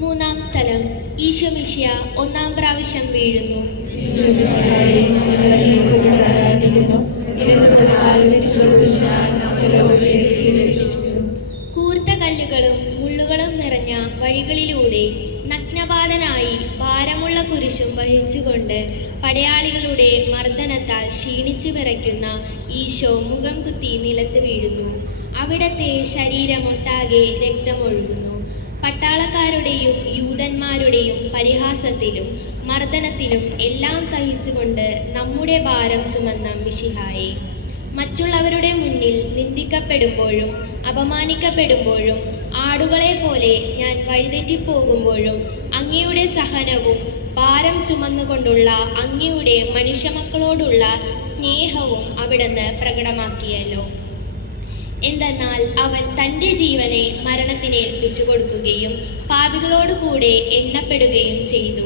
മൂന്നാം സ്ഥലം, ഈശോ മിശിഹ ഒന്നാം പ്രാവശ്യം വീഴുന്നു. കൂർത്ത കല്ലുകളും മുള്ളുകളും നിറഞ്ഞ വഴികളിലൂടെ നഗ്നപാതനായി ഭാരമുള്ള കുരിശും വഹിച്ചുകൊണ്ട് പടയാളികളുടെ മർദ്ദനത്താൽ ക്ഷീണിച്ചു വിറയ്ക്കുന്ന ഈശോ മുഖം കുത്തി നിലത്ത് വീഴുന്നു. അവിടത്തെ ശരീരമൊട്ടാകെ രക്തമൊഴുകുന്നു. പട്ടാളക്കാരുടെയും യൂതന്മാരുടെയും പരിഹാസത്തിലും മർദ്ദനത്തിലും എല്ലാം സഹിച്ചുകൊണ്ട് നമ്മുടെ ഭാരം ചുമന്ന മിശിഹായെ, മറ്റുള്ളവരുടെ മുന്നിൽ നിന്ദിക്കപ്പെടുമ്പോഴും അപമാനിക്കപ്പെടുമ്പോഴും ആടുകളെ പോലെ ഞാൻ വഴിതെറ്റിപ്പോകുമ്പോഴും അങ്ങയുടെ സഹനവും ഭാരം ചുമന്നുകൊണ്ടുള്ള അങ്ങയുടെ മനുഷ്യമക്കളോടുള്ള സ്നേഹവും അവിടുന്ന് പ്രകടമാക്കിയല്ലോ. എന്തെന്നാൽ അവൻ തൻ്റെ ജീവനെ മരണത്തിന് ഏൽപ്പിച്ചു കൊടുക്കുകയും പാപികളോട് കൂടെ എണ്ണപ്പെടുകയും ചെയ്തു.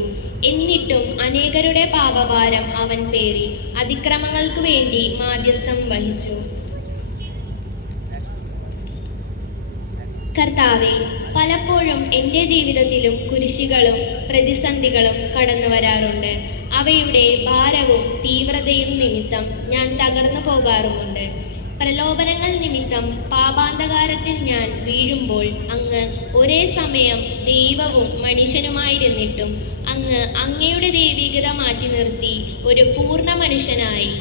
എന്നിട്ടും അനേകരുടെ പാപഭാരം അവൻ പേറി അതിക്രമങ്ങൾക്ക് വേണ്ടി മാധ്യസ്ഥം വഹിച്ചു. കർത്താവേ, പലപ്പോഴും എൻ്റെ ജീവിതത്തിലും കുരിശുകളും പ്രതിസന്ധികളും കടന്നു വരാറുണ്ട്. അവയുടെ ഭാരവും തീവ്രതയും നിമിത്തം ഞാൻ തകർന്നു പോകാറുമുണ്ട്. പ്രലോഭനങ്ങൾ നിമിത്തം പാപാന്തകാരത്തിൽ ഞാൻ വീഴുമ്പോൾ അങ്ങ് ഒരേ സമയം ദൈവവും മനുഷ്യനുമായിരുന്നിട്ടും അങ്ങ് അങ്ങയുടെ ദൈവികത മാറ്റി നിർത്തി ഒരു പൂർണ്ണ മനുഷ്യനായി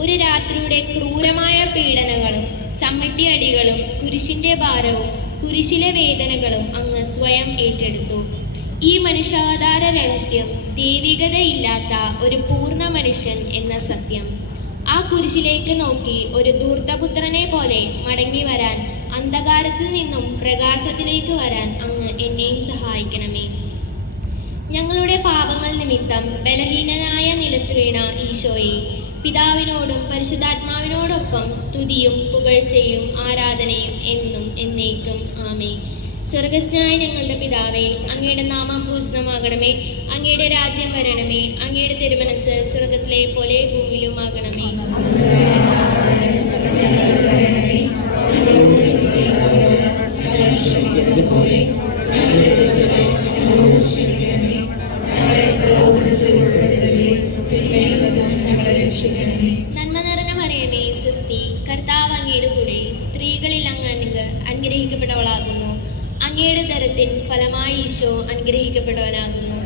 ഒരു രാത്രിയുടെ ക്രൂരമായ പീഡനങ്ങളും ചമ്മട്ടിയടികളും കുരിശിൻ്റെ ഭാരവും കുരിശിലെ വേദനകളും അങ്ങ് സ്വയം ഏറ്റെടുത്തു. ഈ മനുഷ്യാവതാര രഹസ്യം ദൈവികതയില്ലാത്ത ഒരു പൂർണ്ണ മനുഷ്യൻ എന്ന സത്യം. ആ കുരിശിലേക്ക് നോക്കി ഒരു ധൂർത്തപുത്രനെ പോലെ മടങ്ങി വരാൻ, അന്ധകാരത്തിൽ നിന്നും പ്രകാശത്തിലേക്ക് വരാൻ അങ്ങ് എന്നെയും സഹായിക്കണമേ. ഞങ്ങളുടെ പാപങ്ങൾ നിമിത്തം ബലഹീനനായ നിലത്ത് വീണ ഈശോയെ, പിതാവിനോടും പരിശുദ്ധാത്മാവിനോടൊപ്പം സ്തുതിയും പുകഴ്ചയും ആരാധനയും എന്നും എന്നേക്കും ആമേൻ. സ്വർഗസ്നായ ഞങ്ങളുടെ പിതാവേ, അങ്ങയുടെ നാമം പൂജിതമാകണമേ. അങ്ങയുടെ രാജ്യം വരണമേ. അങ്ങയുടെ തിരുമനസ് സ്വർഗത്തിലെ പോലെ ഭൂമിയിലുമാകണമേ. നന്മ നിറഞ്ഞ മറിയമേ, സ്വസ്തി, കർത്താവ് അങ്ങയുടെ കൂടെ, സ്ത്രീകളിൽ അങ്ങ് അനുഗ്രഹിക്കപ്പെട്ടവളാകുന്നു. അങ്ങയുടെ ഉദരത്തിൻ ഫലമായി ഈശോ അനുഗ്രഹിക്കപ്പെട്ടവനാകുന്നു.